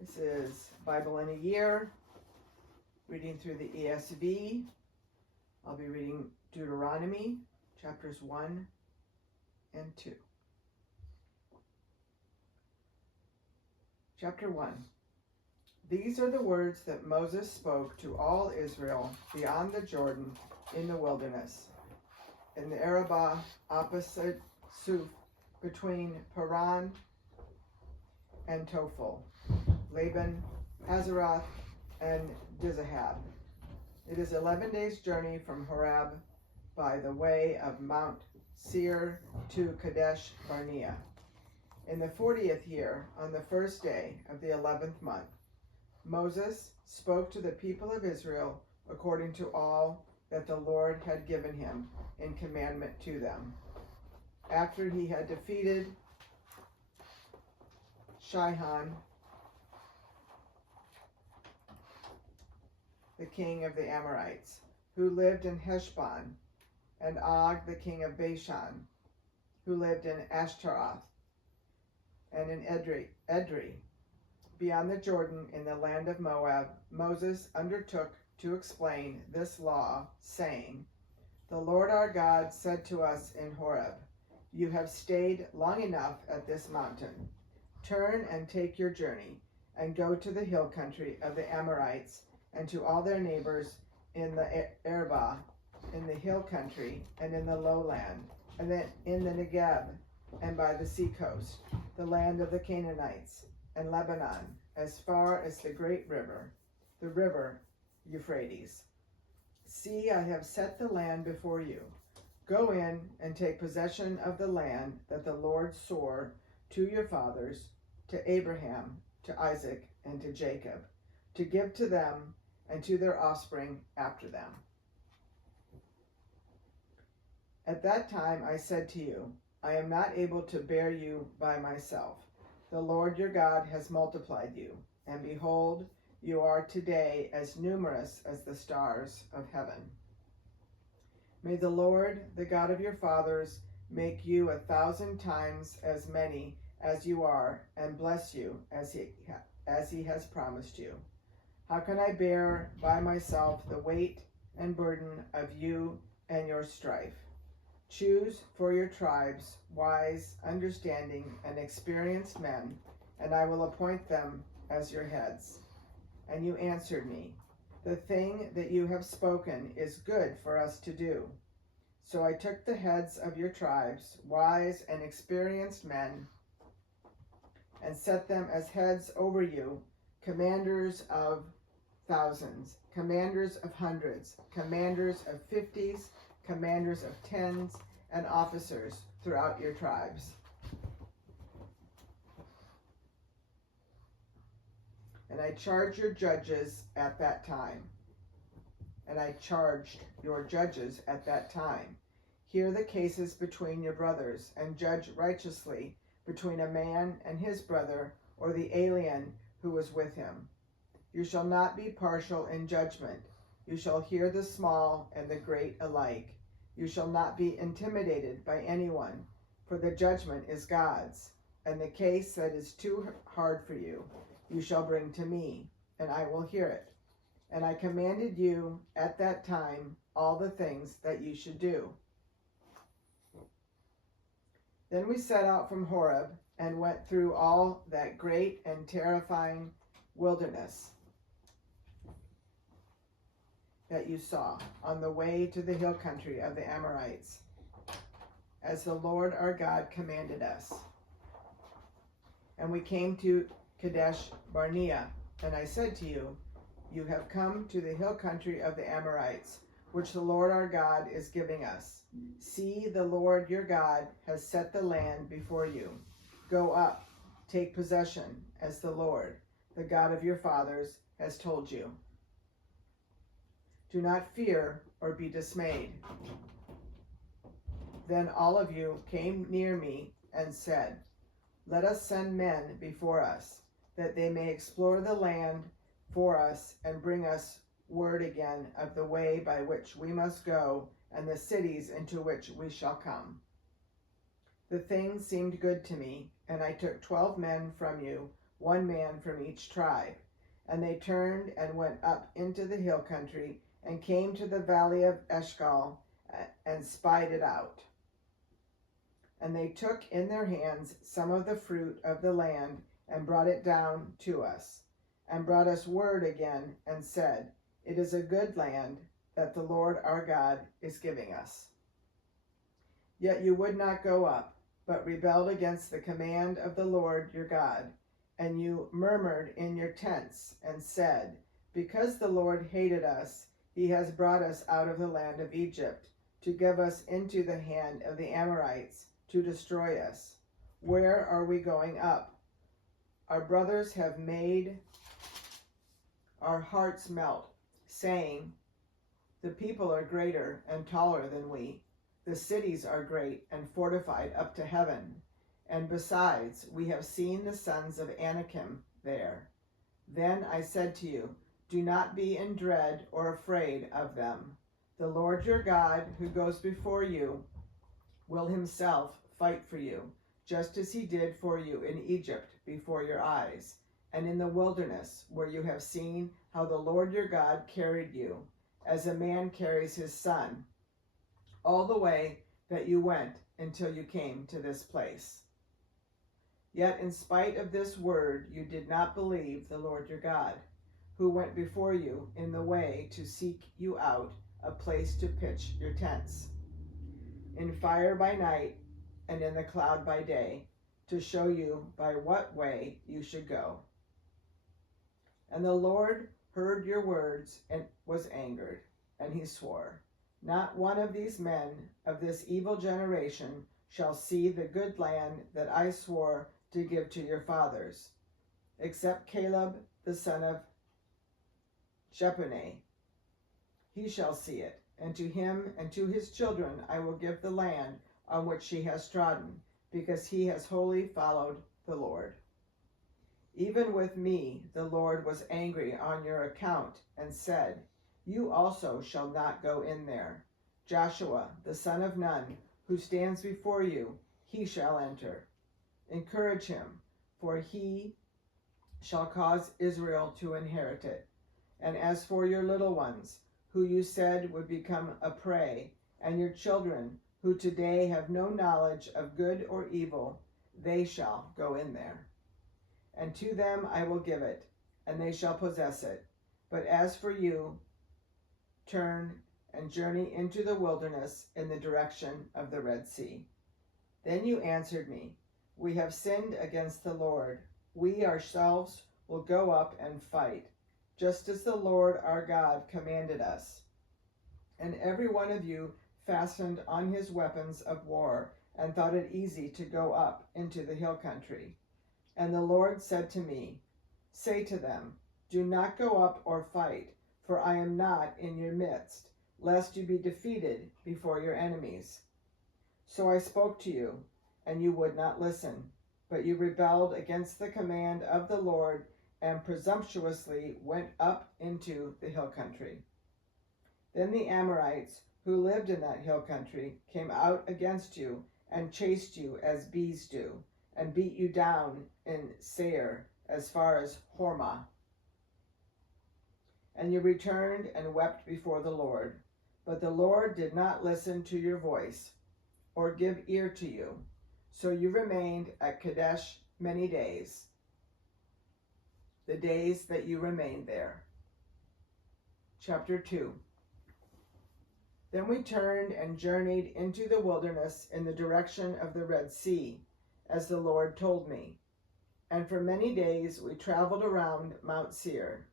This is Bible in a Year, reading through the ESV. I'll be reading Deuteronomy, chapters 1 and 2. Chapter 1. These are the words that Moses spoke to all Israel beyond the Jordan in the wilderness, in the Arabah opposite Suf, between Paran and Tophel, Laban, Hazeroth, and Dizahab. It is 11 days' journey from Horeb by the way of Mount Seir to Kadesh Barnea. In the 40th year, on the first day of the 11th month, Moses spoke to the people of Israel according to all that the Lord had given him in commandment to them. After he had defeated Sihon, the king of the Amorites, who lived in Heshbon, and Og, the king of Bashan, who lived in Ashtaroth, and in Edrei, beyond the Jordan in the land of Moab, Moses undertook to explain this law, saying, "The Lord our God said to us in Horeb, 'You have stayed long enough at this mountain. Turn and take your journey, and go to the hill country of the Amorites, and to all their neighbors in the Arabah, in the hill country, and in the lowland, and then in the Negeb, and by the seacoast, the land of the Canaanites, and Lebanon, as far as the great river, the river Euphrates. See, I have set the land before you. Go in and take possession of the land that the Lord swore to your fathers, to Abraham, to Isaac, and to Jacob, to give to them and to their offspring after them.' At that time I said to you, I am not able to bear you by myself. The Lord your God has multiplied you, and behold, you are today as numerous as the stars of heaven. May the Lord, the God of your fathers, make you 1,000 times as many as you are, and bless you as he has promised you. How can I bear by myself the weight and burden of you and your strife? Choose for your tribes wise, understanding, and experienced men, and I will appoint them as your heads." And you answered me, "The thing that you have spoken is good for us to do." So I took the heads of your tribes, wise and experienced men, and set them as heads over you, commanders of thousands, commanders of hundreds, commanders of 50s, commanders of 10s, and officers throughout your tribes. And I charged your judges at that time. Hear the cases between your brothers, and judge righteously between a man and his brother, or the alien who was with him. You shall not be partial in judgment. You shall hear the small and the great alike. You shall not be intimidated by anyone, for the judgment is God's. And the case that is too hard for you, you shall bring to me, and I will hear it. And I commanded you at that time all the things that you should do. Then we set out from Horeb and went through all that great and terrifying wilderness that you saw on the way to the hill country of the Amorites, as the Lord our God commanded us. And we came to Kadesh Barnea, and I said to you, "You have come to the hill country of the Amorites, which the Lord our God is giving us. See, the Lord your God has set the land before you. Go up, take possession, as the Lord, the God of your fathers, has told you. Do not fear or be dismayed." Then all of you came near me and said, "Let us send men before us, that they may explore the land for us and bring us word again of the way by which we must go and the cities into which we shall come." The thing seemed good to me, and I took 12 men from you, one man from each tribe. And they turned and went up into the hill country, and came to the valley of Eshcol, and spied it out. And they took in their hands some of the fruit of the land, and brought it down to us, and brought us word again, and said, It is a good land that the Lord our God is giving us. Yet you would not go up, but rebelled against the command of the Lord your God, and you murmured in your tents, and said, Because the Lord hated us, he has brought us out of the land of Egypt, to give us into the hand of the Amorites, to destroy us. Where are we going up? Our brothers have made our hearts melt, saying, The people are greater and taller than we. The cities are great and fortified up to heaven. And besides, we have seen the sons of Anakim there. Then I said to you, Do not be in dread or afraid of them. The Lord your God, who goes before you, will himself fight for you, just as he did for you in Egypt before your eyes, and in the wilderness, where you have seen how the Lord your God carried you, as a man carries his son, all the way that you went until you came to this place. Yet in spite of this word, you did not believe the Lord your God, who went before you in the way to seek you out a place to pitch your tents, in fire by night and in the cloud by day, to show you by what way you should go. And the Lord heard your words and was angered, and he swore, Not one of these men of this evil generation shall see the good land that I swore to give to your fathers, except Caleb the son of Jephunneh. He shall see it, and to him and to his children I will give the land on which he has trodden, because he has wholly followed the Lord. Even with me the Lord was angry on your account, and said, You also shall not go in there. Joshua the son of Nun, who stands before you, he shall enter. Encourage him, for he shall cause Israel to inherit it. And as for your little ones, who you said would become a prey, and your children, who today have no knowledge of good or evil, they shall go in there. And to them I will give it, and they shall possess it. But as for you, turn and journey into the wilderness in the direction of the Red Sea. Then you answered me, We have sinned against the Lord. We ourselves will go up and fight, just as the Lord our God commanded us. And every one of you fastened on his weapons of war, and thought it easy to go up into the hill country. And the Lord said to me, Say to them, Do not go up or fight, for I am not in your midst, lest you be defeated before your enemies. So I spoke to you, and you would not listen, but you rebelled against the command of the Lord, and presumptuously went up into the hill country. Then the Amorites, who lived in that hill country, came out against you, and chased you as bees do, and beat you down in Seir as far as Hormah. And you returned and wept before the Lord. But the Lord did not listen to your voice, or give ear to you. So you remained at Kadesh many days, the days that you remained there. Chapter 2. Then we turned and journeyed into the wilderness in the direction of the Red Sea, as the Lord told me. And for many days we traveled around Mount Seir.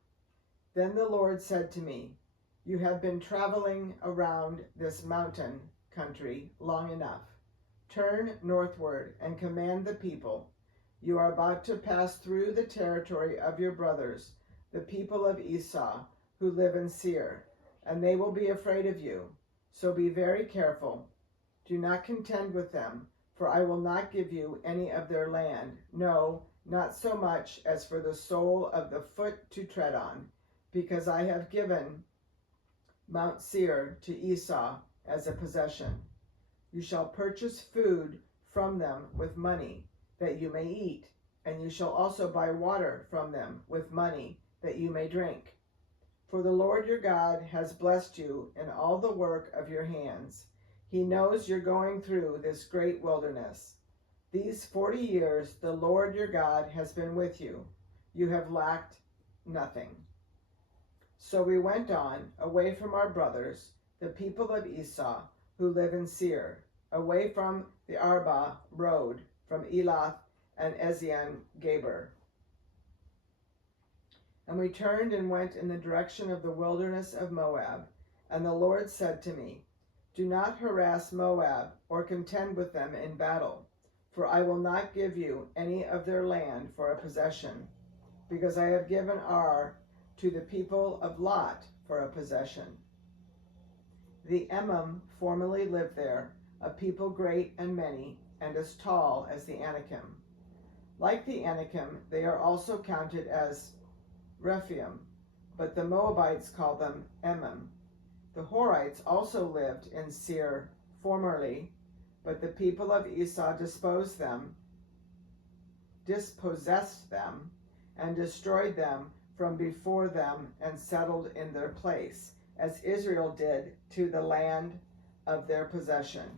Then the Lord said to me, You have been traveling around this mountain country long enough. Turn northward and command the people. You are about to pass through the territory of your brothers, the people of Esau, who live in Seir, and they will be afraid of you. So be very careful. Do not contend with them, for I will not give you any of their land, no, not so much as for the sole of the foot to tread on, because I have given Mount Seir to Esau as a possession. You shall purchase food from them with money, that you may eat, and you shall also buy water from them with money, that you may drink. For the Lord your God has blessed you in all the work of your hands. He knows you're going through this great wilderness. These 40 years the Lord your God has been with you. You have lacked nothing. So we went on, away from our brothers, the people of Esau, who live in Seir, away from the Arba road, from Elath and Ezion-Geber. And we turned and went in the direction of the wilderness of Moab. And the Lord said to me, do not harass Moab or contend with them in battle, for I will not give you any of their land for a possession, because I have given Ar to the people of Lot for a possession. The Emim formerly lived there, a people great and many, and as tall as the Anakim. Like the Anakim, they are also counted as Rephaim, but the Moabites call them Emim. The Horites also lived in Seir formerly, but the people of Esau dispossessed them, and destroyed them from before them, and settled in their place, as Israel did to the land of their possession,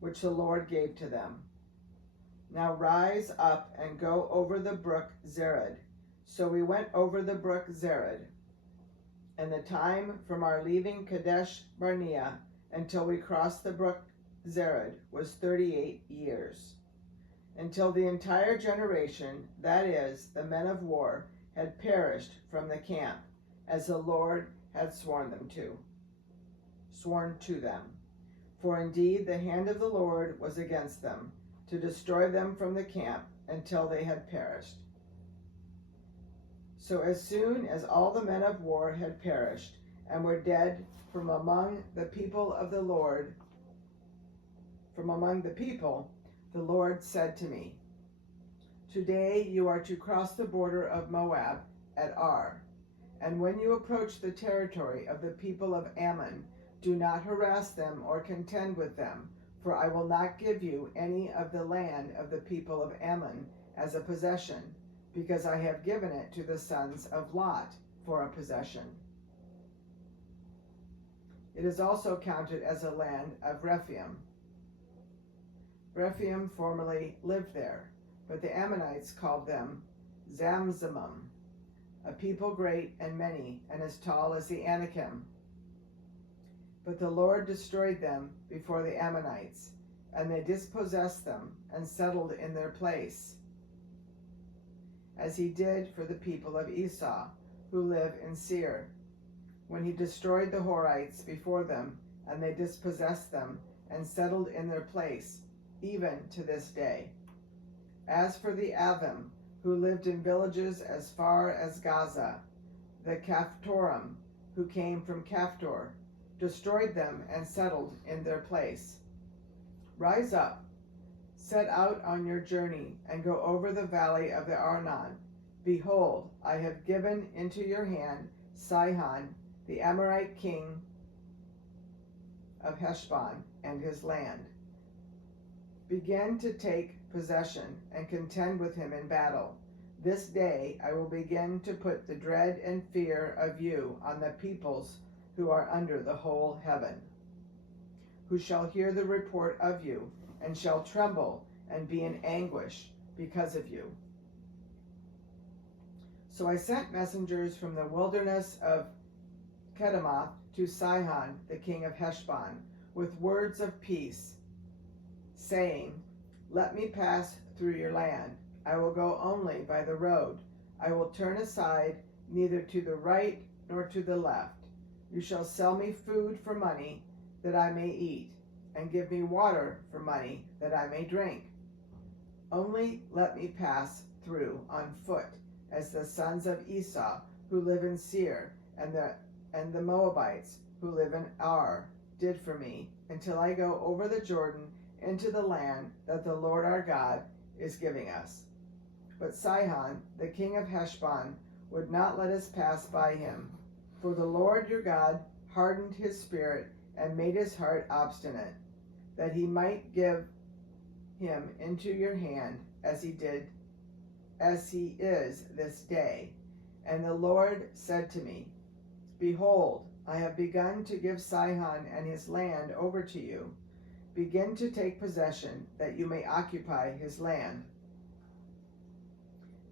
which the Lord gave to them. Now rise up and go over the brook Zered. So we went over the brook Zered, and the time from our leaving Kadesh Barnea until we crossed the brook Zered was 38 years, until the entire generation, that is, the men of war, had perished from the camp, as the Lord had sworn to them. For indeed the hand of the Lord was against them, to destroy them from the camp until they had perished. So as soon as all the men of war had perished, and were dead from among the people of the Lord, the Lord said to me, today you are to cross the border of Moab at Ar, and when you approach the territory of the people of Ammon, do not harass them or contend with them, for I will not give you any of the land of the people of Ammon as a possession, because I have given it to the sons of Lot for a possession. It is also counted as a land of Rephaim. Rephaim formerly lived there, but the Ammonites called them Zamzumim, a people great and many, and as tall as the Anakim. But the Lord destroyed them before the Ammonites, and they dispossessed them and settled in their place, as he did for the people of Esau, who live in Seir, when he destroyed the Horites before them, and they dispossessed them and settled in their place, even to this day. As for the Avim, who lived in villages as far as Gaza, the Caphtorim, who came from Caphtor, destroyed them and settled in their place. Rise up, set out on your journey, and go over the valley of the Arnon. Behold, I have given into your hand Sihon, the Amorite king of Heshbon, and his land. Begin to take possession and contend with him in battle. This day I will begin to put the dread and fear of you on the peoples who are under the whole heaven, who shall hear the report of you, and shall tremble and be in anguish because of you. So I sent messengers from the wilderness of Kedemoth to Sihon, the king of Heshbon, with words of peace, saying, let me pass through your land. I will go only by the road. I will turn aside neither to the right nor to the left. You shall sell me food for money, that I may eat, and give me water for money, that I may drink. Only let me pass through on foot, as the sons of Esau, who live in Seir, and the Moabites, who live in Ar, did for me, until I go over the Jordan into the land that the Lord our God is giving us. But Sihon, the king of Heshbon, would not let us pass by him. For the Lord your God hardened his spirit and made his heart obstinate, that he might give him into your hand, as he did as he is this day. And the Lord said to me, Behold, I have begun to give Sihon and his land over to you. Begin to take possession, that you may occupy his land.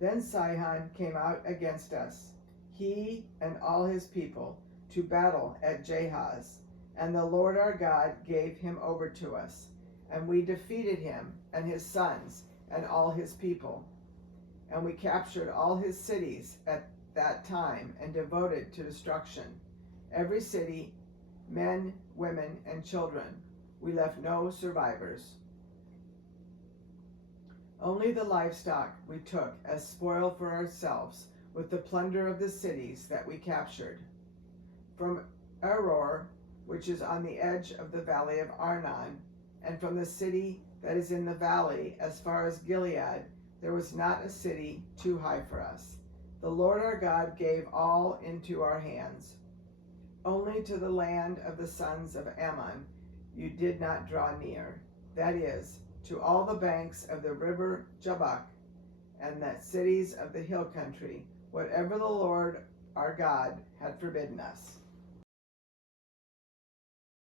Then Sihon came out against us, he and all his people, to battle at Jahaz. And the Lord our God gave him over to us, and we defeated him and his sons and all his people. And we captured all his cities at that time and devoted to destruction every city, men, women, and children. We left no survivors. Only the livestock we took as spoil for ourselves, with the plunder of the cities that we captured. From Aror, which is on the edge of the valley of Arnon, and from the city that is in the valley as far as Gilead, there was not a city too high for us. The Lord our God gave all into our hands. Only to the land of the sons of Ammon you did not draw near, that is, to all the banks of the river Jabbok, and the cities of the hill country, whatever the Lord our God had forbidden us.